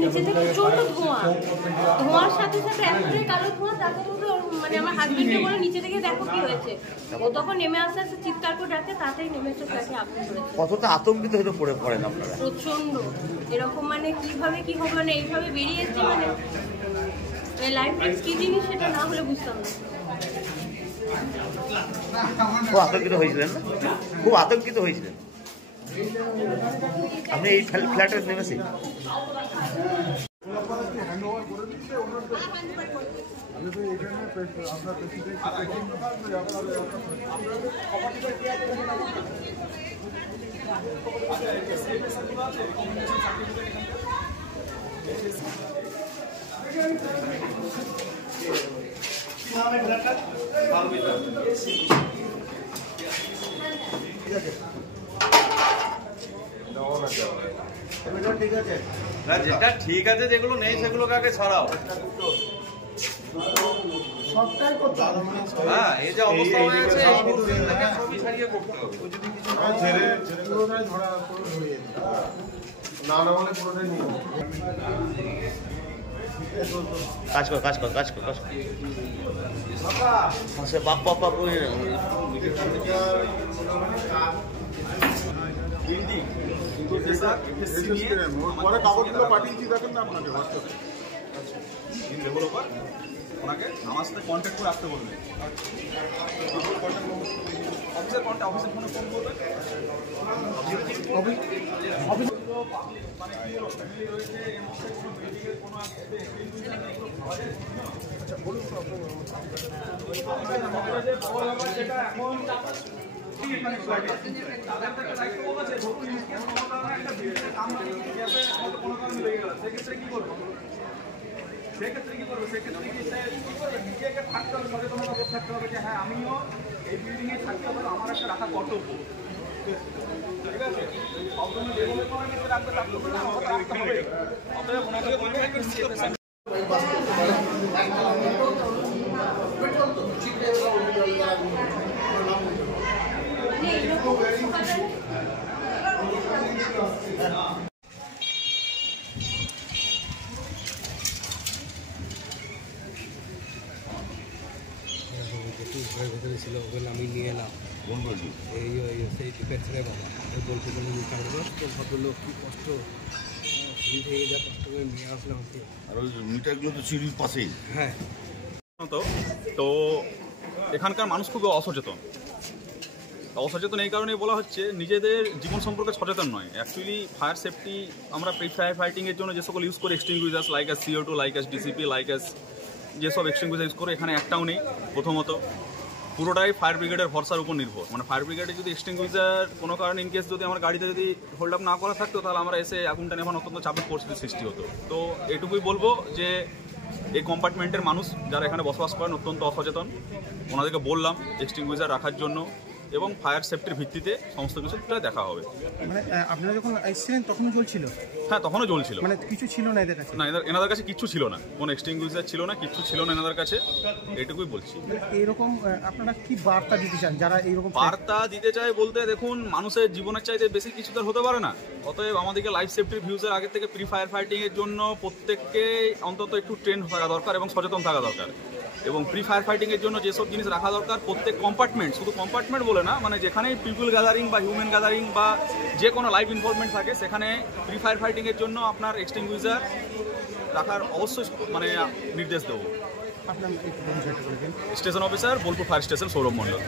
নিচে থেকে প্রচন্ড ধোঁয়ার সাথে সাথে এতটাই কালো ধোঁয়া, তারপর মানে আমার হাজবেন্ডকে বলে নিচে থেকে দেখো কি হয়েছে। ও তখন নেমে আসতে আসতে চিৎকার করে ডাকে, তাড়াতাড়ি নেমে এসে তাকে আগুন ধরেছে। কতটা আতঙ্কিত হয়ে পড়েন আপনারা? প্রচন্ড, এরকম মানে কিভাবে কি হবে, মানে এইভাবে বেরিয়ে এসছে, মানে লাইফ রিস্ক কি জিনিস সেটা না হলে বুঝতাম না। খুব আতঙ্কিত হয়েছিলেন না? খুব আতঙ্কিত হয়েছিলেন আপনি এই ফ্ল্যাটে নেমেছি? যেটা ঠিক আছে, যেগুলো নেই সেগুলোকে আগে সরাও। হ্যাঁ, এই যে অবস্থা হয়েছে সবই ছাড়িয়ে করতে হবে। কাজ কর বাপ বাপ্পা ওনাকে আমার সাথে কন্ট্যাক্ট করে আসতে বলবেন। অফিসের ফোনে ফোন করবেন। সেক্ষেত্রে কি করবে? নিজেকে থাকতে হবে, সচেতনতা বোধ থাকতে হবে যে হ্যাঁ আমিও এই বিল্ডিংয়ে থাকতে হবে, আমার একটা রাখা কর্তব্য। ঠিক আছে, সবসময় যেভাবে তোমার ক্ষেত্রে রাখবে রাখতে হবে না, আমাকে রাখতে হবে। অতএব ওনাকে বলবেন ভেতরে ছিল, ওখানে আমি নিয়ে এলাম। এই সেই ডিফেন্সের বাবা বলছিল তো ভদ্রলোক কি কষ্ট, সিঁড়ি থেকে যা কষ্ট করে নিয়ে আসলাম। আর ওই মিটারগুলো তো সিঁড়ির পাশেই। হ্যাঁ, তো এখানকার মানুষ খুব অসচেতন এই কারণেই বলা হচ্ছে, নিজেদের জীবন সম্পর্কে সচেতন নয়। অ্যাকচুয়ালি ফায়ার সেফটি আমরা প্রি ফায়ার ফাইটিংয়ের জন্য যে সকল ইউজ করে extinguishers like as CO2, like as DCP, like as যেসব এক্সটিংগুইজার ইউজ করে, এখানে একটাও নেই। প্রথমত পুরোটাই ফায়ার ব্রিগেডের ভরসার উপর নির্ভর। মানে ফায়ার ব্রিগেডে যদি এক্সটিংগুইজার কোনো কারণে ইনকেস যদি আমার গাড়িতে যদি হোল্ড আপ না করা থাকতো, তাহলে আমরা এসে আগুনটা নেভানো অত্যন্ত চাপের পরিস্থিতির সৃষ্টি হতো। তো এটুকুই বলবো যে এই কম্পার্টমেন্টের মানুষ যারা এখানে বসবাস করেন অত্যন্ত অসচেতন। ওনাদেরকে বললাম এক্সটিংগুইজার রাখার জন্য, এবং ফায়ার সেফটির ভিত্তিতে সমস্ত কিছুটা দেখা হবে। মানে আপনারা যখন এসেছিলেন তখনও জ্বলছিল? হ্যাঁ, তখনও জ্বলছিল। মানে কিছু ছিল না এদের কাছে? না, এনাদের কাছে কিচ্ছু ছিল না, কোনো এক্সটিংগুইজার ছিল না, কিচ্ছু ছিল না এনাদের কাছে, এটুকুই বলছি। এইরকম আপনারা কি বার্তা দিতে চান যারা এইরকম? বার্তা দিতে চায় বলতে, দেখুন মানুষের জীবনের চাইতে বেশি কিছু তো হতে পারে না। অতএব আমাদেরকে লাইফ সেফটির ভিউজের আগে থেকে প্রি ফায়ার ফাইটিংয়ের জন্য প্রত্যেককে অন্তত একটু ট্রেন্ড থাকা দরকার এবং সচেতন থাকা দরকার। এবং প্রি ফায়ার ফাইটিংয়ের জন্য যেসব জিনিস রাখা দরকার, প্রত্যেক কম্পার্টমেন্ট, শুধু কম্পার্টমেন্ট বলে না, মানে যেখানে পিপল গ্যাদারিং বা হিউম্যান গ্যাদারিং বা যে কোনো লাইভ ইনভলভমেন্ট থাকে, সেখানে প্রি ফায়ার ফাইটিংয়ের জন্য আপনার এক্সটিংগুইজার রাখার অবশ্যই মানে নির্দেশ দেবো। আপনার station officer, Bolpur fire station, Sourav মণ্ডল।